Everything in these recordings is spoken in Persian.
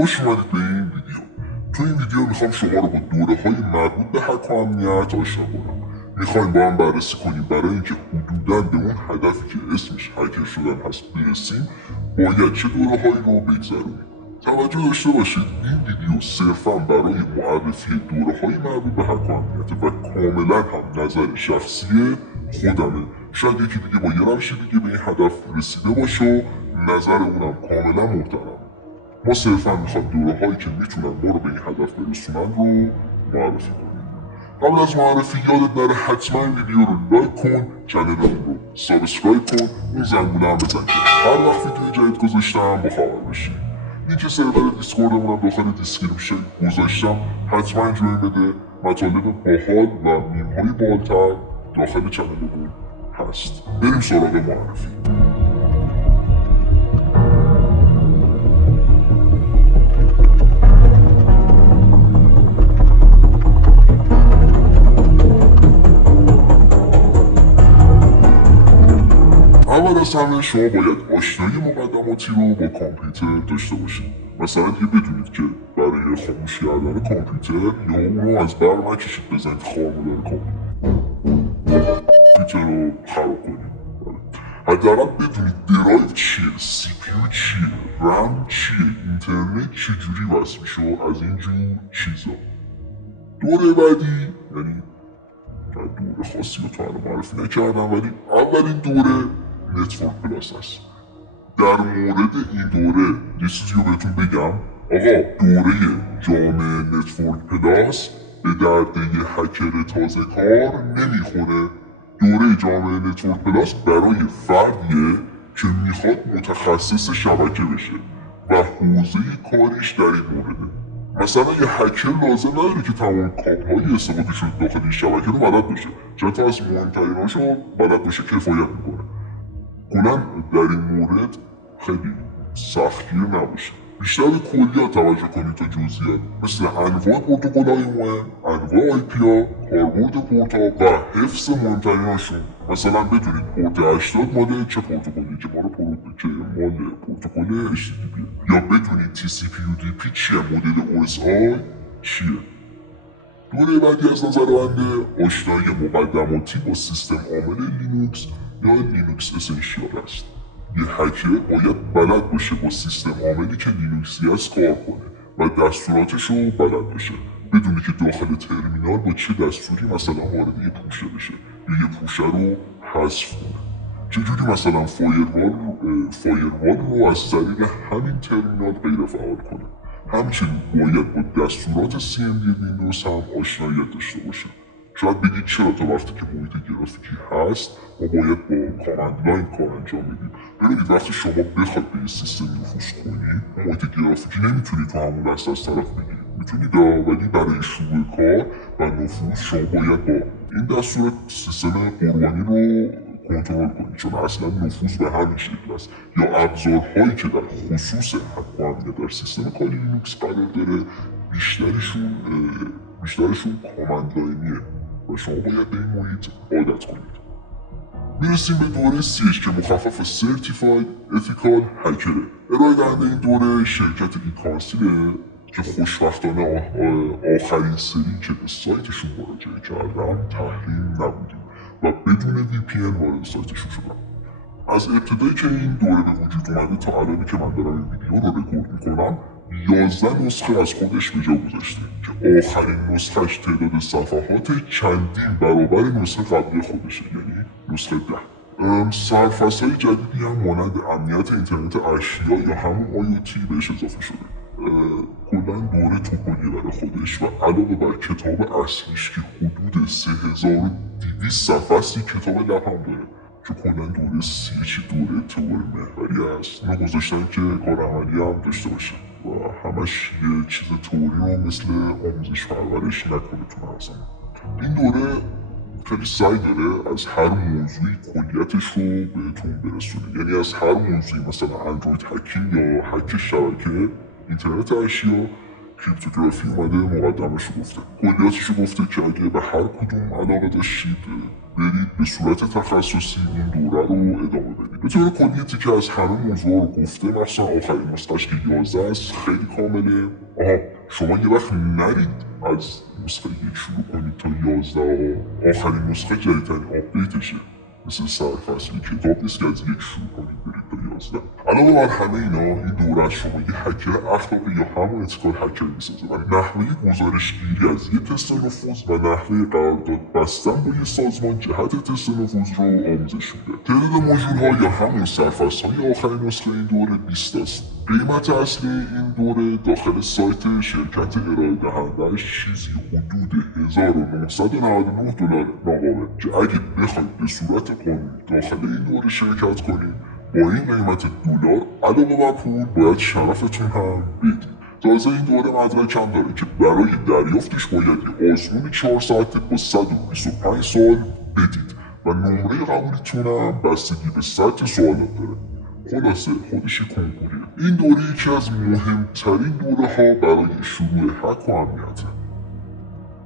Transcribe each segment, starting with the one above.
خوش اومدید به این ویدیو. تو این ویدیو میخوام شما رو با دوره‌های مربوط به هک و امنیت آشنا کنم. میخوایم با هم بررسی کنیم برای اینکه حدوداً به اون هدفی که اسمش هکر شدن هست برسیم باید چه دوره‌هایی رو بگذرونیم. توجه داشته باشید این ویدیو صرفاً برای معرفی دوره‌های مربوط به هک و امنیت و کاملاً هم نظر شخصی خودمه. شاید یکی دیگه با یه روش دیگه به این هدف رسیده باشه و نظر اونم کاملا محترم. ما صرفا میخوایم دوره‌هایی که میتونن ما رو به این هدف برسونن رو معرفی کنیم. قبل از معرفی یادت نره حتما این ویدیو رو لایک کن، چنل رو سابسکرایب کن، اون زنگوله هم بزن که هر وقت ویدیو جدید گذاشتم با خبر بشی. لینک سرور دیسکوردمونم داخل دیسکریپشن گذاشتم، حتما جوین بده. مطالب باحال و میم‌های بالتر داخل چنلمون هست. بریم سراغ معرفی. اول از همه شما باید آشنایی مقدماتی رو با کامپیوتر داشته باشید. مثلا دیگه بدونید که برای خاموش کردن کامپیوتر یا اون رو از بر نکشید بزنید خارمدار کامپیوتر رو خراب کنید. حداقل بدونید درایو چیه، سی پی یو چیه، رم چیه، اینترنت چجوری وصل میشه از اینجور چیزا. دوره بعدی یعنی دوره خاصی رو تا الان معرفی نکردم ولی اولین دوره نتورک پلاس هست. در مورد این دوره یه چیزی رو بهتون بگم. آقا دوره جامعه نتورک پلاس به درد یه هکر تازه کار نمیخوره. دوره جامعه نتورک پلاس برای فردیه که میخواد متخصص شبکه بشه و حوزه کاریش در این مورده. مثلا یه هکر لازم نداره که تمام کابل‌های استفاده شده داخل این شبکه رو بلد باشه. چند تا از مهمتریناشو بلد باشه کفایت میکنه. کلاً در این مورد خیلی سختگیر نباشه. بیشتر به کلیات توجه کنید تا جزئیات، مثل انواع پروتکل‌های مهم، انواع آی‌پی‌ها، کاربرد پورت‌ها و حفظ مهمتریناشون. مثلا بدونید پورت 80 مال چه پروتکلی که مال پروتکل HTTP، یا بدونید TCP/UDP چیه، مدل OSI چیه. دوره بعدی از نظر بنده آشنایی مقدماتی با سیستم عامل لینوکس یا لینوکس اسنشیال است. یه هکر باید بلد باشه با سیستم عاملی که لینوکسی است کار کنه و دستوراتش رو بلد باشه. بدونه که داخل ترمینال با چه دستوری مثلا وارد یه پوشه بشه یا یه پوشه رو حذف کنه. چجوری مثلا فایروال رو از طریق همین ترمینال غیر فعال کنه. همچنین باید با دستورات CMD ویندوز هم آشناییت داشته باشه. شاید بگید چرا تا وقتی که محیط گرافیکی هست ما باید با کامند لاین کار انجام بدیم. ببینید وقتی شما بخواید به یه سیستم نفوذ کنید محیط گرافیکی نمیتونید تو همون لحظه از طرف بگیرید. میتونید ولی برای شروع کار و نفوذ شما باید با این دستورات سیستم قربانی رو کنترل کنید، چون اصلا نفوذ به همین شکل است. یا ابزارهایی که در خصوص هک و امنیت در سیستم کاری لینوکس قرار داره بیشترشون کامند لاینیه و شما باید به این محیط عادت کنید. میرسیم به دوره CH که مخفف سرتیفاید ethical هکره. ارائه دهنده این دوره شرکت ایکانسیله که خوشبختانه آخرین سری که به سایتشون مراجعه کردم تحریم نبودیم و بدون VPN وارد سایتشون شدم. از ابتدایی که این دوره به وجود اومده تا الانی که من دارم این ویدیو رو رکورد میکنم 11 نسخه از خودش به جا گذاشته که آخرین نسخهش تعداد صفحات چندین برابر نسخه قبلی خودشه، یعنی نسخه 10. سرفصل‌های جدیدی هم مانند امنیت اینترنت اشیا یا همون IoT بهش اضافه شده. کلا دوره توپانی برای خودش و علاوه بر کتاب اصلیش که حدود 3200 صفحه است کتاب لب هم داره که کلا دوره دوره تئوری محوری است. اونو گذاشتن که کار عملی هم داشته باشه و همش یه چیز تئوری رو مثل آموزش پرورش نکنه تو مغزمون. این دوره خیلی سعی داره از هر موضوعی کلیتش رو بهتون برسونه، یعنی از هر موضوعی مثلا اندروید هکینگ یا هک شبکه، اینترنت اشیا کریپتوگرافی اومده مقدمه‌شو گفته، کلیاتشو گفته که اگه به هر کدوم علاقه داشتید برید به صورت تخصصی این دوره رو ادامه بدید. به طور کلی تیکه از همه موضوع رو گفته، مخصوصا آخرین نسخه‌اش که 11 است خیلی کامله. شما یه وقت نرید از نسخه 1 شروع کنید تا 11 آخرین نسخه جدیدترین آپدیتشه، مثل سرفصلی کتاب نیست که از 1 شروع کنید برید تا 11. علاوه بر همه اینا این دوره از شما یه هکر اخلاقی یا همون اتیکال هکر میسازه و نحوه گزارشگیری از یه تست نفوذ و نحوه قرارداد بستن با یه سازمان جهت تست نفوذ رو آموزش میده. تعداد مژول‌ها یا همون سرفصل‌های آخرین نسخه این دوره 20 است. قیمت اصلی این دوره داخل سایت شرکت ارائه دهنده‌اش چیزی حدود $1999 ناقابل، که اگه بخواید به صورت قانونی داخل این دوره شرکت کنید با این قیمت دلار علاوه بر پول باید شرفتون هم بدید. تازه این دوره مدرک هم داره که برای دریافتش باید یه آزمون 4 ساعته با 125 سوال بدید و نمره قبولیتون هم بستگی به سطح سوالات داره. خلاصه خودش کنکوریه. این دوره یکی از مهمترین دوره ها برای شروع هک و امنیته.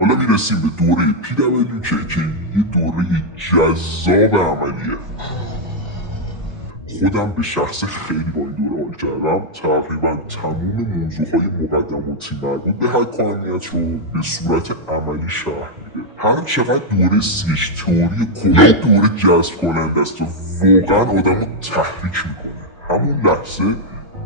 حالا میرسیم به دوره PWK که یه دوره جذاب عملیه. خودم به شخص خیلی با این دوره حال کردم. تقریبا تمام موضوعهای مقدماتی مربوط به هک و امنیت رو به صورت عملی شرح میده. هر چقدر دوره سیش تئوری کلا دوره جذب کننده است و واقعا آدم رو تحریک میکنه. همون لحظه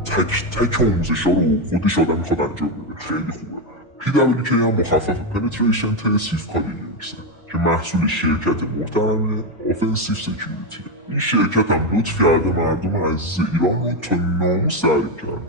تک تک آموزش ها رو خودش آدم میخواد انجام بده. خیلی خوبه. PWK هم مخفف پنتریشن تست ویز کاد لینوکسه که محصول شرکت محترم اوفنسیو سکیوریتیه. این شرکت هم لطف کرده مردم عزیز ایران رو تا ناموس تحریم کرده،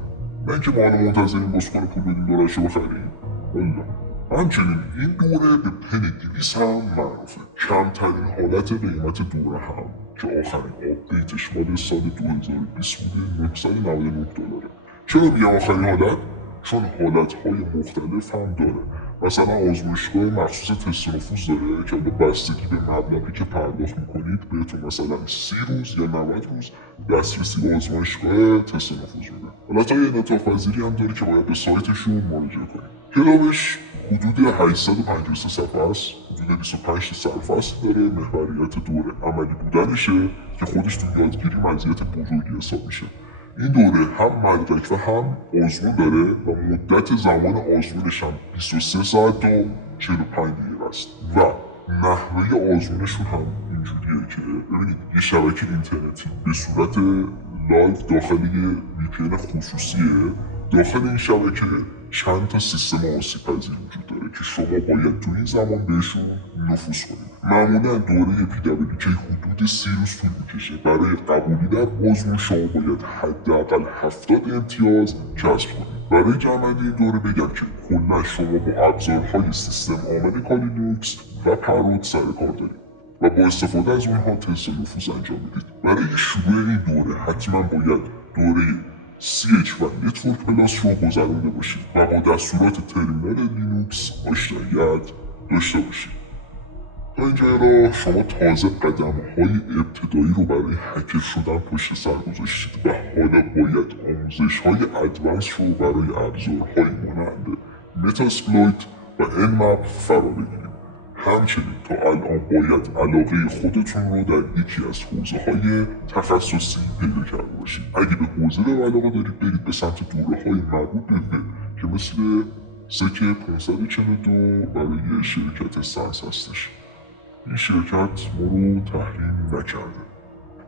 نه اینکه ما الان منتظریم بازیکن پول بدیم دورش رو بخریم. والا همچنین این دوره به پن 200 هم معروفه، کمترین حالت قیمت دوره هم که آخرین آپدیتش مال سال 2020 بوده $999. چرا میگم آخرین حالت؟ چون حالتهای مختلف هم داره. مثلا آزمایشگاه مخصوص تست نفوذ داره که به بستگی به مبلغی که پرداخت میکنید بهتون مثلا 30 روز یا 90 روز دسترسی به آزمایشگاه تست نفوذ میده. حالتهای انعطاف پذیری هم داره که باید به سایتشون مراجعه کنید. کتابش حدود 853 صفحه است، حدود 25 تا سرفصل داره. محوریت دوره عملی بودنشه که خودش تو یادگیری مزیت بزرگی حساب میشه. این دوره هم مدرک و هم آزمون داره و مدت زمان آزمونش هم 23 ساعت تا 45 دقیقه است و نحوه آزمونشون هم اینجوریه که ببینید یه شبکه اینترنتی به صورت لایو داخل یه VPN خصوصیه. داخل این شبکه چند تا سیستم آسیب پذیر وجود داره که شما باید تو این زمان بهشون نفوذ کنید. معمولا دوره PWK حدود 30 روز طول میکشه. برای قبولی در آزمون شما باید حداقل 70 امتیاز کسب کنید. برای جمع‌بندی این دوره بگم که کلا شما با ابزارهای سیستم عامل کالی لینوکس و پرود سر کار دارید و با استفاده از اونها تست نفوذ انجام میدید. برای شروع این دوره حتما باید دوره CH و نتورک پلاس رو گذرانده باشید و با دستورات ترمینال لینوکس آشناییت داشته باشید. تا اینجا را شما تازه قدم‌های ابتدایی رو برای هکر شدن پشت سر گذاشتید و حالا باید آموزش‌های ادوانس رو برای ابزارهای مانند متاسپلویت و انمپ فرا بگیرید. همچنین تا الان باید علاقه خودتون رو در یکی از حوزه‌های تخصصی پیدا کرده باشید. اگه به حوزه رو علاقه دارید برید به سمت دوره‌های مربوط به وب که مثل سک 542 برای شرکت سنس هستش. این شرکت ما رو تحریم نکرده.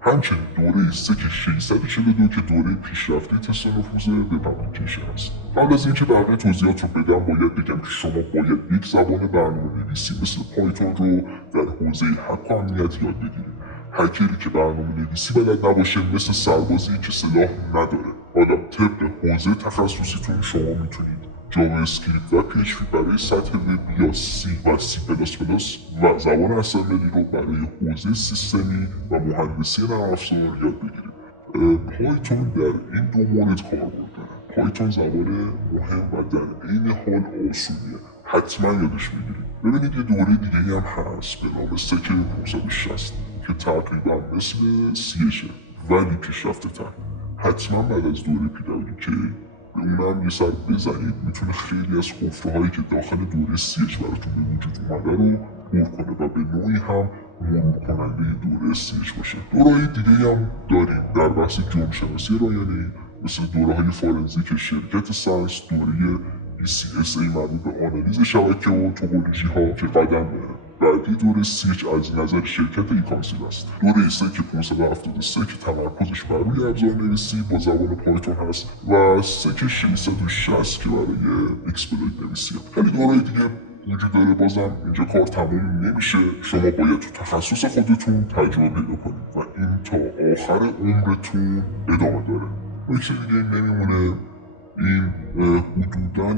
همچنین دوره سک 642 که دوره پیشرفته تست نفوذ وب اپلیکیشن است. قبل از اینکه بقیه توضیحات رو بدم باید بگم که شما باید یک زبان برنامه‌نویسی مثل پایتون رو در حوزه هک و امنیت یاد بگیرید. هکری که برنامه‌نویسی بلد نباشه مثل سربازی که سلاح نداره. حالا طبق حوزه تخصصیتون شما میتونید جاوا اسکریپت و PHP برای سطح وب یا C و C++ و زبان اسمبلی رو برای حوزه سیستمی و مهندسی نرم افزار یاد بگیرید. پایتون در این دو مورد کاربرد داره. پایتون زبان مهم و در عین حال آسونیه. حتما یادش بگیرید. ببینید یه دوره دیگه هم هست به نام سک 560 که تقریبا مثل CH ولی پیشرفته تر. حتما بعد از دوره PWK به اونم یه سر بزنید. میتونه خیلی از حفره‌هایی که داخل دوره CH براتون به وجود اومده رو پر کنه و به نوعی هم مرور کننده دوره CH باشه. دوره‌های دیگه هم داریم در بحث جرم شناسی رایانه‌ای، مثل دوره‌های فورنزیک شرکت ساینس، دوره BCSA مربوط به آنالیز شبکه و توپولوژی ها که قدم بعدی دوره CH از نظر شرکت ایکانسیل است. دوره سک 573 که تمرکزش بر روی ابزارنویسی با زبان پایتون هست و سک 660 که برای اکسپلویت نویسی هست. خیلی دوره‌های دیگه وجود داره. بازم اینجا کار تموم نمیشه، شما باید تو تخصص خودتون تجربه پیدا کنید و این تا آخر عمرتون ادامه داره. نکته دیگه نمیمونه، این حدوداً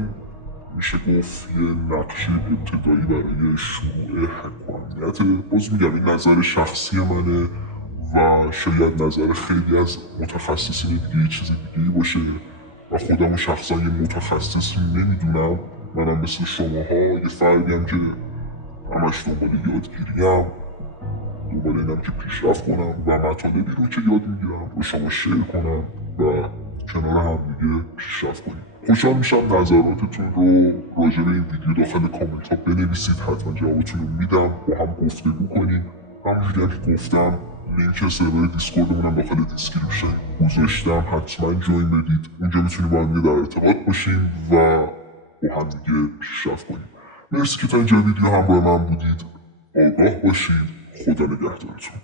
میشه گفت یه نقشه ابتدایی برای شروع حکامیته. باز میگم این نظر شخصی منه و شاید نظر خیلی از متخصصین دیگه یه چیز دیگه باشه و خودم شخصا یه متخصص نمیدونم. منم مثل شماها یه فردیم که همش دنبال یادگیریم، دنبال اینم که پیشرفت کنم و مطالبی رو که یاد میگیرم رو شما شیر کنم و کنار هم دیگه پیشرفت کنیم. خوشحال میشم نظراتتون رو راجع به این ویدیو داخل کامنت ها بنویسید، حتما جوابتون رو میدم، با هم گفتگو کنیم. همونجوری هم که گفتم لینک سرور دیسکوردمونم داخل دیسکریپشن گذاشتم، حتما جوین بدید، اونجا میتونیم با هم در ارتباط باشیم و با هم دیگه پیشرفت کنیم. مرسی که تا اینجا ویدیو همراه من بودید. آگاه باشید. خدا نگهدارتون.